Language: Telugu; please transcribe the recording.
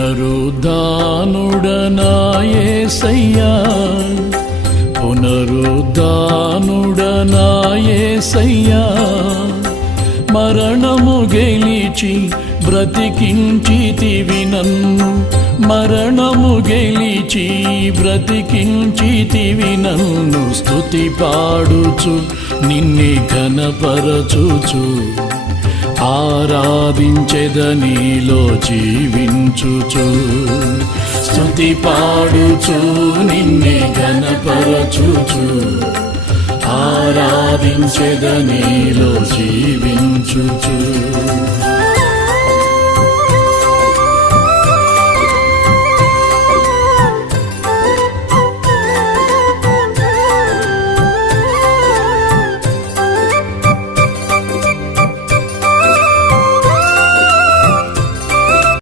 పునరుద్ధానుడనా యేసయ్యా, పునరుద్ధానుడనా యేసయ్యా, మరణము గెలిచి బ్రతికించితివి నన్ను, మరణము గెలిచి బ్రతికించితివి నన్ను. స్తుతి పాడుచు నిన్నే ఘనపరచుచు, ఆరాధించెదనీలో జీవించుచు. స్తుతి పాడుచు నిన్నే ఘనపరచుచు, ఆరాధించెదనీలో జీవించుచు.